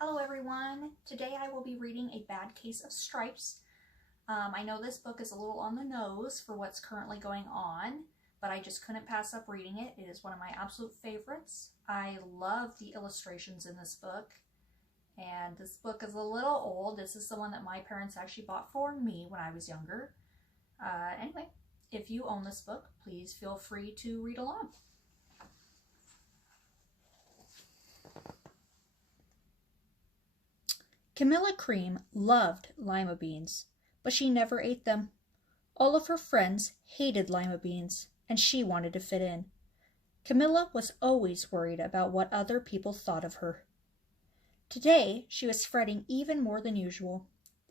Hello everyone. Today I will be reading A Bad Case of Stripes. I know this book is a little on the nose for what's currently going on, but I just couldn't pass up reading it. It is one of my absolute favorites. I love the illustrations in this book, and this book is a little old. This is the one that my parents actually bought for me when I was younger. Anyway, if you own this book, please feel free to read along. Camilla Cream loved lima beans, but she never ate them. All of her friends hated lima beans, and she wanted to fit in. Camilla was always worried about what other people thought of her. Today she was fretting even more than usual.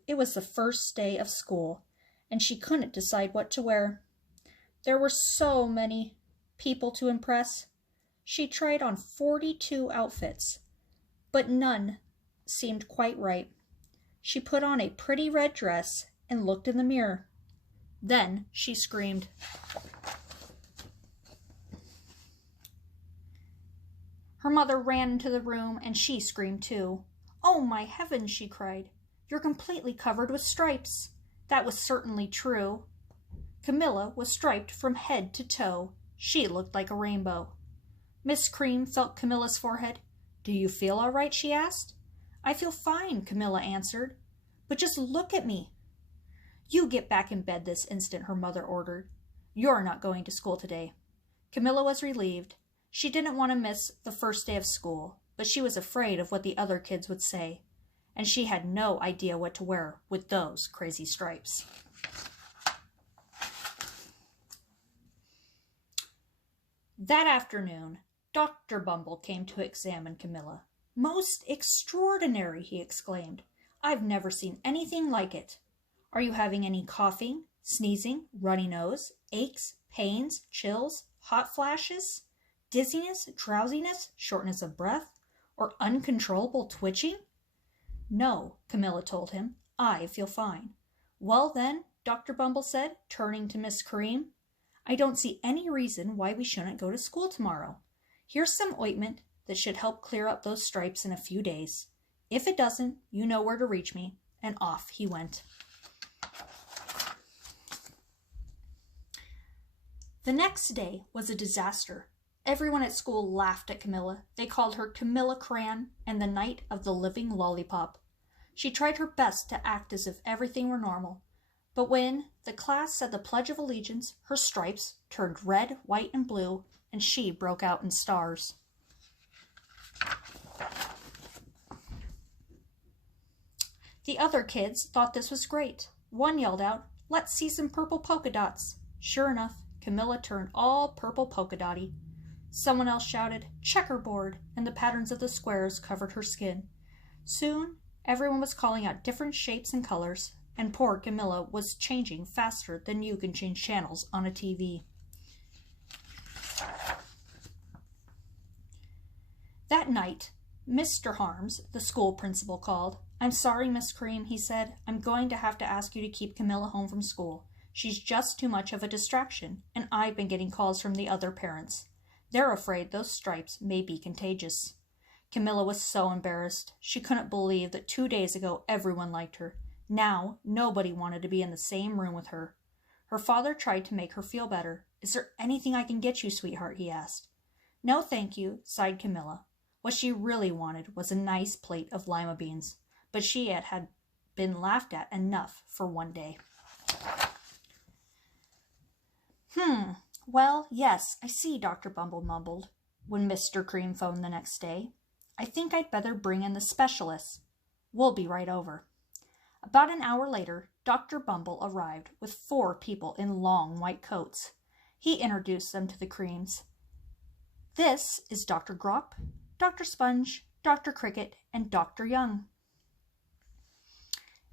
It was the first day of school, and she couldn't decide what to wear. There were so many people to impress. She tried on 42 outfits, but none seemed quite right. She put on a pretty red dress and looked in the mirror. Then she screamed. Her mother ran into the room and she screamed too. "Oh my heavens," she cried. "You're completely covered with stripes." That was certainly true. Camilla was striped from head to toe. She looked like a rainbow. Miss Cream felt Camilla's forehead. "Do you feel all right?" she asked. "I feel fine," Camilla answered. "But just look at me." "You get back in bed this instant," her mother ordered. "You're not going to school today." Camilla was relieved. She didn't want to miss the first day of school, but she was afraid of what the other kids would say, and she had no idea what to wear with those crazy stripes. That afternoon, Dr. Bumble came to examine Camilla. "Most extraordinary," he exclaimed. "I've never seen anything like it. Are you having any coughing, sneezing, runny nose, aches, pains, chills, hot flashes, dizziness, drowsiness, shortness of breath, or uncontrollable twitching?" "No," Camilla told him. "I feel fine." "Well then," Dr. Bumble said, turning to Miss Cream, "I don't see any reason why we shouldn't go to school tomorrow. Here's some ointment that should help clear up those stripes in a few days. If it doesn't, you know where to reach me." And off he went. The next day was a disaster. Everyone at school laughed at Camilla. They called her Camilla Cran and the Night of the Living Lollipop. She tried her best to act as if everything were normal, but when the class said the Pledge of Allegiance, her stripes turned red, white, and blue, and she broke out in stars. The other kids thought this was great. One yelled out, "Let's see some purple polka dots." Sure enough, Camilla turned all purple polka dotty. Someone else shouted, "Checkerboard," and the patterns of the squares covered her skin. Soon, everyone was calling out different shapes and colors, and poor Camilla was changing faster than you can change channels on a TV. That night, Mr. Harms, the school principal, called. "I'm sorry, Miss Cream," he said. "I'm going to have to ask you to keep Camilla home from school. She's just too much of a distraction, and I've been getting calls from the other parents. They're afraid those stripes may be contagious." Camilla was so embarrassed. She couldn't believe that 2 days ago everyone liked her. Now nobody wanted to be in the same room with her. Her father tried to make her feel better. "Is there anything I can get you, sweetheart?" he asked. "No, thank you," sighed Camilla. What she really wanted was a nice plate of lima beans, but she had been laughed at enough for one day. Well, yes, I see," Dr. Bumble mumbled when Mr. Cream phoned the next day. "I think I'd better bring in the specialist. We'll be right over." About an hour later, Dr. Bumble arrived with 4 people in long white coats. He introduced them to the Creams. "This is Dr. Grop, Dr. Sponge, Dr. Cricket, and Dr. Young."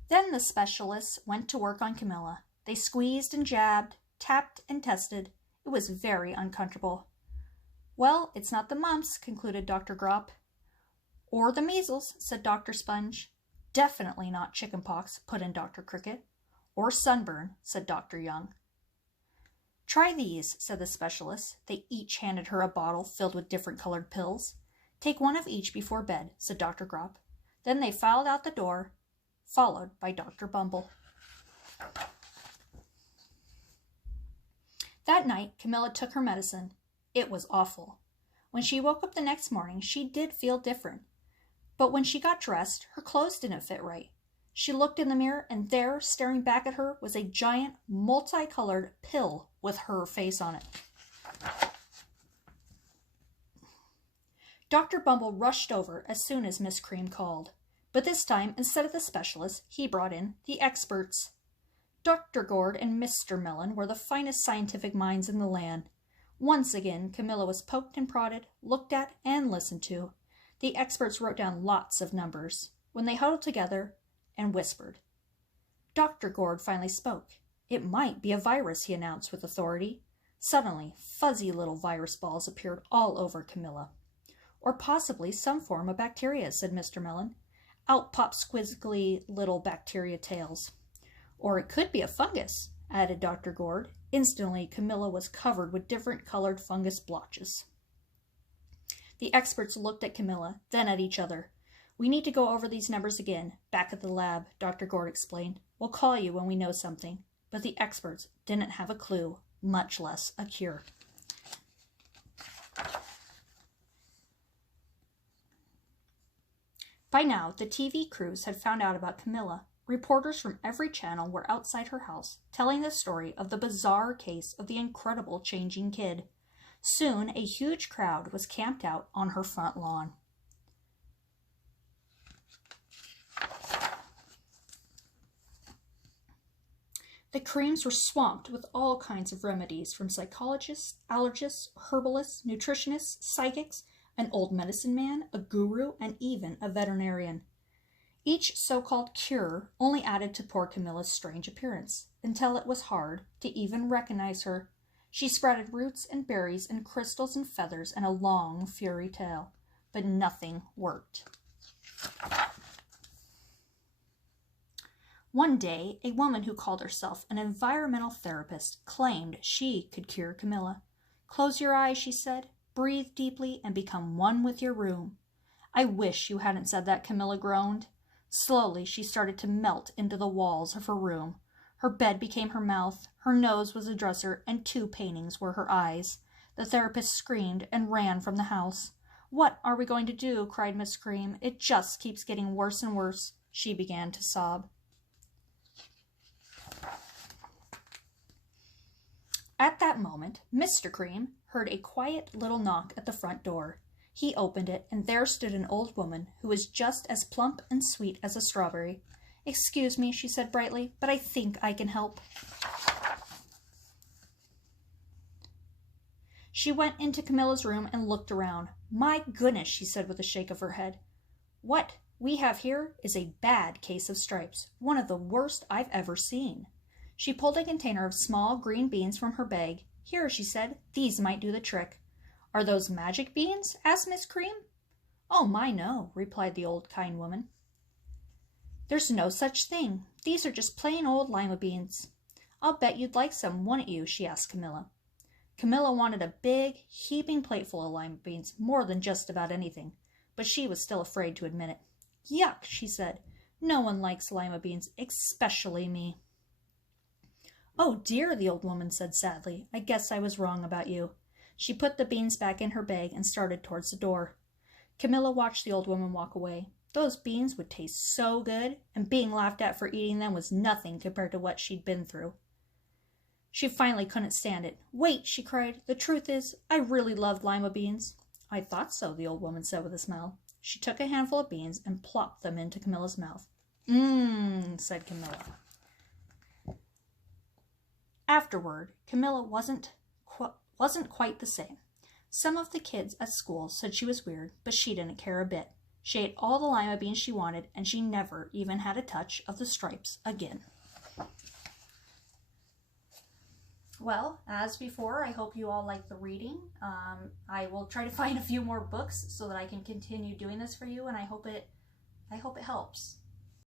Then the specialists went to work on Camilla. They squeezed and jabbed, tapped and tested. It was very uncomfortable. "Well, it's not the mumps," concluded Dr. Grop. "Or the measles," said Dr. Sponge. "Definitely not chickenpox," put in Dr. Cricket. "Or sunburn," said Dr. Young. "Try these," said the specialist. They each handed her a bottle filled with different colored pills. "Take one of each before bed," said Dr. Grop. Then they filed out the door, followed by Dr. Bumble. That night, Camilla took her medicine. It was awful. When she woke up the next morning, she did feel different. But when she got dressed, her clothes didn't fit right. She looked in the mirror, and there, staring back at her, was a giant, multicolored pill with her face on it. Dr. Bumble rushed over as soon as Miss Cream called. But this time, instead of the specialists, he brought in the experts. Dr. Gord and Mr. Mellon were the finest scientific minds in the land. Once again, Camilla was poked and prodded, looked at, and listened to. The experts wrote down lots of numbers, when they huddled together and whispered. Dr. Gord finally spoke. It might be a virus, he announced with authority. Suddenly, fuzzy little virus balls appeared all over Camilla. Or possibly some form of bacteria, said Mr. Mellon. Out popped squiggly little bacteria tails. Or it could be a fungus, added Dr. Gord. Instantly, Camilla was covered with different colored fungus blotches. The experts looked at Camilla, then at each other. We need to go over these numbers again, back at the lab, Dr. Gord explained. We'll call you when we know something. But the experts didn't have a clue, much less a cure. By now, the TV crews had found out about Camilla. Reporters from every channel were outside her house, telling the story of the bizarre case of the incredible changing kid. Soon, a huge crowd was camped out on her front lawn. The Creams were swamped with all kinds of remedies from psychologists, allergists, herbalists, nutritionists, psychics, an old medicine man, a guru, and even a veterinarian. Each so-called cure only added to poor Camilla's strange appearance, until it was hard to even recognize her. She sprouted roots and berries and crystals and feathers and a long, furry tail, but nothing worked. One day, a woman who called herself an environmental therapist claimed she could cure Camilla. Close your eyes, she said. Breathe deeply and become one with your room. I wish you hadn't said that, Camilla groaned. Slowly, she started to melt into the walls of her room. Her bed became her mouth, her nose was a dresser, and 2 paintings were her eyes. The therapist screamed and ran from the house. What are we going to do? Cried Miss Cream. It just keeps getting worse and worse. She began to sob. At that moment, Mr. Cream heard a quiet little knock at the front door. He opened it, and there stood an old woman who was just as plump and sweet as a strawberry. Excuse me, she said brightly, but I think I can help. She went into Camilla's room and looked around. My goodness, she said with a shake of her head. What we have here is a bad case of stripes, one of the worst I've ever seen. She pulled a container of small green beans from her bag. Here, she said, these might do the trick. Are those magic beans? Asked Miss Cream. Oh, my, no, replied the old kind woman. There's no such thing. These are just plain old lima beans. I'll bet you'd like some, wouldn't you? She asked Camilla. Camilla wanted a big, heaping plateful of lima beans, more than just about anything, but she was still afraid to admit it. Yuck, she said. No one likes lima beans, especially me. Oh dear, the old woman said sadly. I guess I was wrong about you. She put the beans back in her bag and started towards the door. Camilla watched the old woman walk away. Those beans would taste so good, and being laughed at for eating them was nothing compared to what she'd been through. She finally couldn't stand it. Wait, she cried. The truth is, I really loved lima beans. I thought so, the old woman said with a smile. She took a handful of beans and plopped them into Camilla's mouth. Mmm, said Camilla. Afterward, Camilla wasn't quite the same. Some of the kids at school said she was weird, but she didn't care a bit. She ate all the lima beans she wanted, and she never even had a touch of the stripes again. Well, as before, I hope you all like the reading. I will try to find a few more books so that I can continue doing this for you, and I hope it helps.